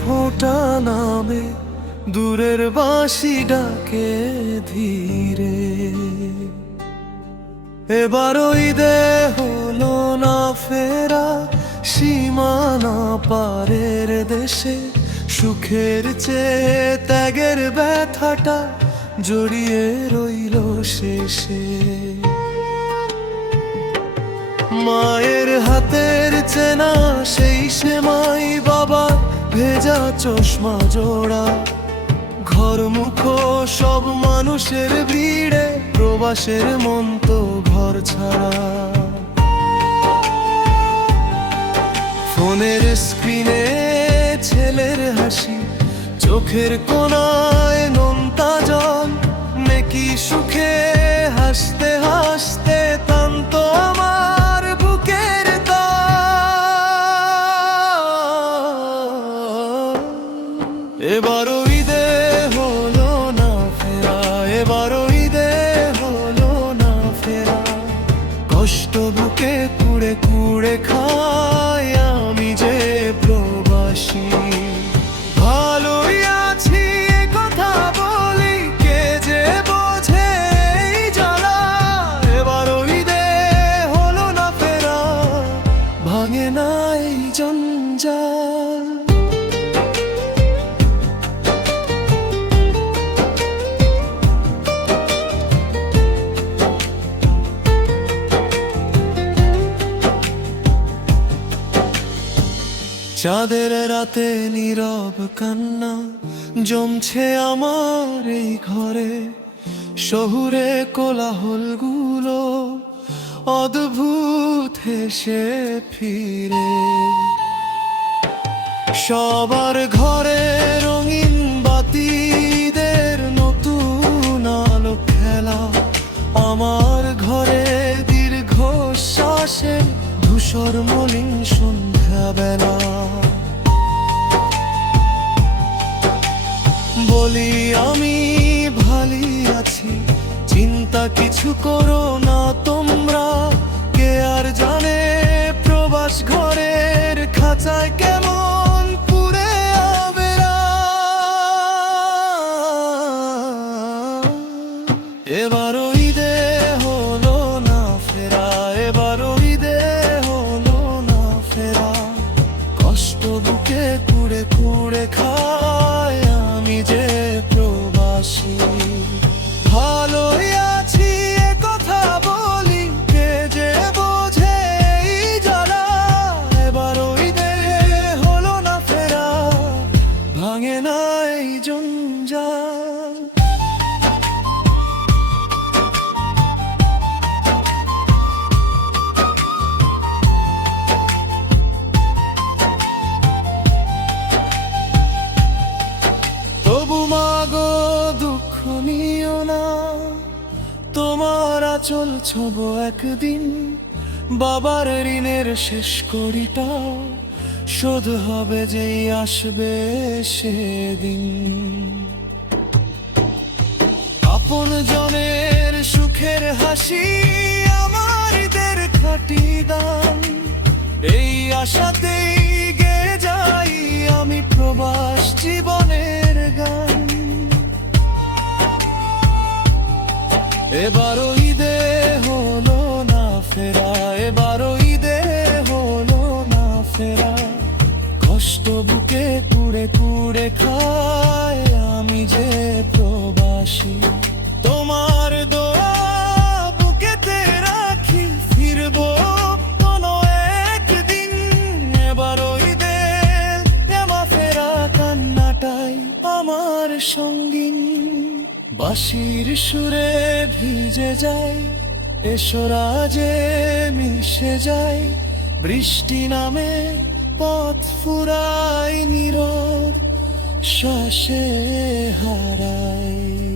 ফোঁটা নামে, দূরের বাঁশি ডাকে ধীরে। এবার ওই হলো না ফেরা, সীমানা পারের দেশে সুখের চেয়ে ত্যাগের ব্যথাটা জড়িয়ে রইল শেষে। মায়ের হাতের চেনা সেই সেমাই, বাবা ভেজা চশমা জোড়া, ঘর মুখো সব মানুষের ভিড়ে, প্রবাসের মন তো ঘর ছাড়া। ফোনের স্ক্রিনে ছেলের হাসি, চোখের কোণায় নোনতা জল, মেকি সুখে হাসতে হাসতে তান্ত আমার বুকের তাল। এবারও ঈদে হলো না ফেরা, এবারও ঈদে হলো না ফেরা, কষ্ট বুকে কুড়ে কুড়ে খাই আমি যে প্রবাসী। ভালোই আছি এ কথা বলি, কে যে বোঝে এই জ্বালা। এবারও ঈদে হলো না ফেরা, ভাঙে না এই জঞ্জাল। চাঁদের রাতে নীরব কান্না জমছে আমার এই ঘরে, শহুরে কোলাহলগুলো অদ্ভুত হেসে ফিরে। সবার ঘরে রঙিন বাতিদের নতুন আলো খেলা, আমার ঘরে দীর্ঘশ্বাসে ধূসর মলিন সন্ধ্যাবেলা। বলি আমি ভালি আছি, চিন্তা কিছু করো না তোমরা, কে আর জানে প্রবাস ঘরের খাঁচায় কেমন পুড়ে আবেরা। এবারও ঈদে হলো না ফেরা, এবারও ঈদে হলো না ফেরা, কষ্ট বুকে কুড়ে কুড়ে খায় আমি যে প্রবাসী। ভালোই আছি এ কথা বলি, কে যে বোঝে এই জ্বালা। এবারও ঈদে হলো না ফেরা, ভাঙে না এই জঞ্জাল। তবু মাগো দুঃখ নিও না, তোমার আঁচল ছোব একদিন, বাবার ঋণের শেষ কড়িটা শোধ হবে যেই আসবে সেদিন। আপন জনের সুখের হাসি আমার ঈদের খাঁটি দান, এই আশাতেই গেয়ে যাই আমি প্রবাস জীবনের গান। এবারও ঈদে হলো না ফেরা, এবারও ঈদে হলো না ফেরা, কষ্ট বুকে কুড়ে কুড়ে খায় আমি যে প্রবাসী। তোমার দোয়া বুকেতে রাখি, ফিরবো কোনো একদিন। এবারও ঈদে এমা ফেরা কান্নাটাই আমার সঙ্গিন। বাঁশির সুরে ভিজে যায়, এসরাজে মিশে যায়, বৃষ্টি নামে পথ ফুরায় নীরব শ্বাসে হারায়।